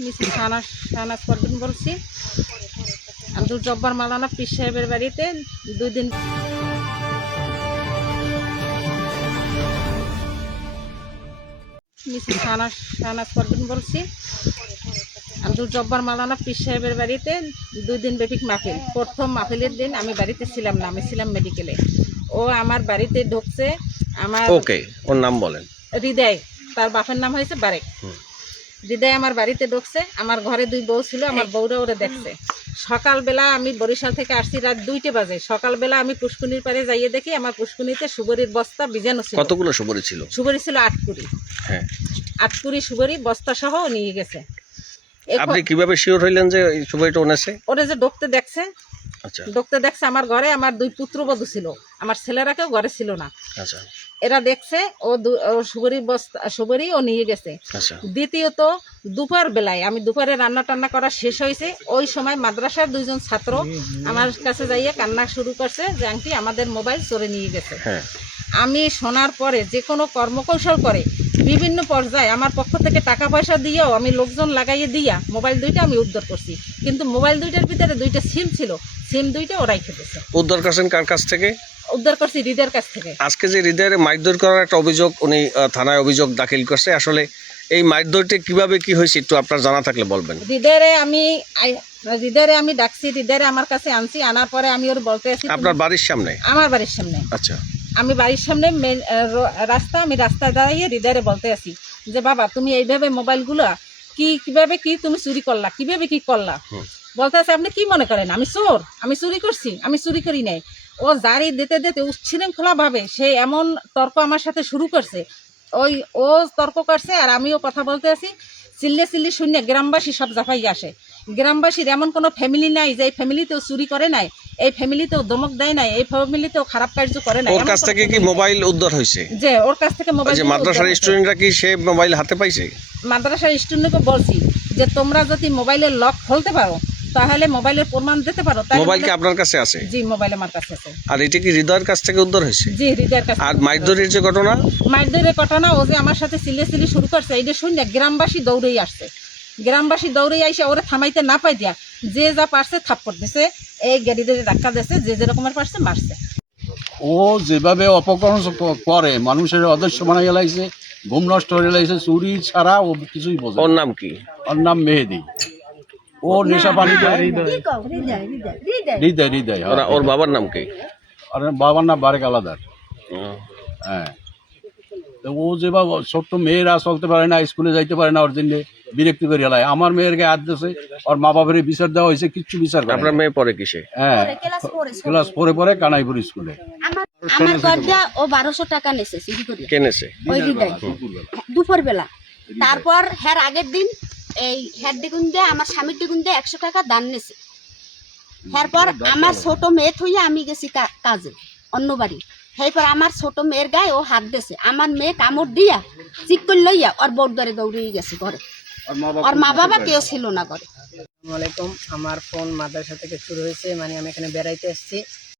Mrs Shahnaz Parveen বলছি। আব্দুল জব্বার মাওলানা পীর সাহেবের বাড়িতে 2 দিন। মিসেস শাহনাজ পারভীন বলছি। আব্দুল জব্বার মাওলানা পীর সাহেবের বাড়িতে 2 দিন ব্যাপী মাহফিল। প্রথম মাহফিলের দিন আমি বাড়িতে ছিলাম না, আমি ছিলাম মেডিকেলে। ও আমার বাড়িতে ঢুকছে। আমার ওকে, ওর নাম বলেন। হৃদয়, তার বাপের নাম হয়েছে বারেক। হৃদয় আমার বাড়িতে ঢুকছে। আমার ঘরে 2 বউ ছিল, আমার বউরা ওরা দেখছে। সকালবেলা আমি বরিশাল থেকে আসছি রাত 2টা বাজে। সকালবেলা আমি পুষ্কুনির পাড়ে যাইয়ে দেখি আমার পুষ্কুনিতে সুবরির বস্তা বিজানো ছিল। কতগুলো সুবরি ছিল? সুবরি ছিল 8 কুড়ি। হ্যাঁ, 8 কুড়ি সুবরি বস্তা সহ নিয়ে গেছে। আপনি কিভাবে শিওর হইলেন যে এই সুবরিটা ওনেছে? ওরা যে ঢুকতে দেখছে, আচ্ছা ঢুকতে দেখছে আমার ঘরে। আমার 2 পুত্রবধূ ছিল, আমার ছেলেরা কেউ ঘরে ছিল না। আচ্ছা এরা দেখছে ও সুবরির বস্তা সুবরি ও নিয়ে গেছে। আচ্ছা। দ্বিতীয়ত দুপুর বেলায় আমি দুপুরে রান্না টান্না করা শেষ হয়েছে, ওই সময় মাদ্রাসার 2 জন ছাত্র আমার কাছে যাইয়া কান্না শুরু করছে যে আন্টি আমাদের মোবাইল চোরে নিয়ে গেছে। হ্যাঁ, আমি শোনার পরে যে কোনো কর্মকৌশল করে বিভিন্ন পর্যায়ে আমার পক্ষ থেকে টাকা পয়সা দিয়েও আমি লোকজন লাগাইয়ে দিয়া মোবাইল 2টা আমি উদ্ধার করছি। কিন্তু মোবাইল 2টার ভিতরে 2টা সিম ছিল, সিম 2টা ওরাই খেতেছে। উদ্ধার করছেন কার কাছ থেকে? উদ্ধার করছি হৃদয়ের কাছ থেকে। আজকে যে হৃদয়ের মারধর করার একটা অভিযোগ উনি থানায় অভিযোগ দাখিল করছে, আসলে এই মারধরটি কিভাবে কি হয়েছে একটু আপনার জানা থাকলে বলবেন। হৃদয়ে আমি ডাকছি, হৃদয়ে আমার কাছে আনছি। আনার পরে আমি ওর বলতে আছি আপনার বাড়ির সামনে? আমার বাড়ির সামনে। আচ্ছা, আমি বাড়ির সামনে মেন রাস্তা, আমি রাস্তায় দাঁড়িয়ে হৃদয়ে বলতে আছি যে বাবা তুমি এইভাবে মোবাইলগুলো কিভাবে তুমি চুরি করলা, কিভাবে কি করলা? বলতে আছে আপনি কি মনে করেন আমি চোর? আমি চুরি করছি? আমি চুরি করি নাই। ও জারি দিতে দিতে উচ্ছৃঙ্খলা ভাবে সে এমন তর্ক আমার সাথে শুরু করছে। ও তর্ক করছে আর আমিও কথা বলতে আছি। চিল্লি শূন্য গ্রামবাসী সব জাফাই আসে। গ্রামবাসীর এমন কোনো ফ্যামিলি নাই যে এই ফ্যামিলিতেও চুরি করে নাই, এই ফ্যামিলিতেও ধমক দেয় নাই, এই ফ্যামিলিতেও খারাপ কার্য করে নাই। ওর কাছ থেকে কি মোবাইল উদ্ধার হয়েছে? যে ওর কাছ থেকে মোবাইল, যে মাদ্রাসার স্টুডেন্টরা কি সে মোবাইল হাতে পাইছে? মাদ্রাসার স্টুডেন্টকে বলছি যে তোমরা যদি মোবাইলের লক খুলতে পারো তাহলে মোবাইলের প্রমাণ দিতে পারো। মোবাইল কি আপনার কাছে আছে? জি, মোবাইল আমার কাছে আছে। আর এটা কি হৃদয়ের কাছ থেকে উদ্ধার হয়েছে? জি, হৃদয়ের কাছে। আর মারধরের যে ঘটনা? মারধরের ঘটনা ও যে আমার সাথে চিল্লি শুরু করছে, এইটা শুনে গ্রামবাসী দৌড়েই আসছে। গ্রামবাসী দৌড়েই আইসে ওরা থামাইতে না পাই দিয়া যে যা পারছে থাপ্পড় দিছে, এই গাড়ি ধরে ধাক্কা দিছে, যে যেরকমের পারছে মারছে। ও যেভাবে অপকর্ম করে মানুষের অদৃশ্য বানাই গেলাইছে, ঘুম নষ্ট হয়ে গেলাইছে, চুরি ছাড়া ও কিছুই বোঝে। ওর নাম কি? ওর নাম মেহেদি। ও নেশা পানি হৃদয়। ওর বাবার নাম কি? আর বাবার নাম বারেক আলাদার। হ্যাঁ, তো ও যেভাবে ছোট্ট মেয়েরা চলতে পারে না, স্কুলে যাইতে পারে না, ওর জন্য বিরক্তি করে এলাই। আমার মেয়ের গায়ে হাত দিয়েছে, ওর মা বাবার বিচার দেওয়া হয়েছে, কিচ্ছু বিচার করে না। আপনার মেয়ে পড়ে কিসে? হ্যাঁ, ক্লাস 4 পরে কানাইপুর স্কুলে। আমার গড়টা ও 1200 টাকা নেছে চুরি করে। কেনেছে ওই হৃদয় দুপুর বেলা। তারপর হ্যার আগের দিন এই হ্যার দ্বিগুণ দিয়ে আমার স্বামীর দ্বিগুণ দিয়ে 100 টাকা দান নেছে। এরপর আমার ছোট মেয়ে থইয়া আমি গেছি কাজে অন্য বাড়ি। এরপর আমার ছোট মেয়ের গায়ে ও হাত দিয়েছে। আমার মেয়ে কামড় দিয়া চিক করে লইয়া ওর বউদ্বারে দৌড়িয়ে গেছে ঘরে। ওর মা বাবা কেউ ছিল না ঘরে। আসসালামু আলাইকুম। আমার ফোন মাদ্রাসা থেকে চুরি হয়েছে, মানে আমি এখানে বেড়াইতে এসেছি।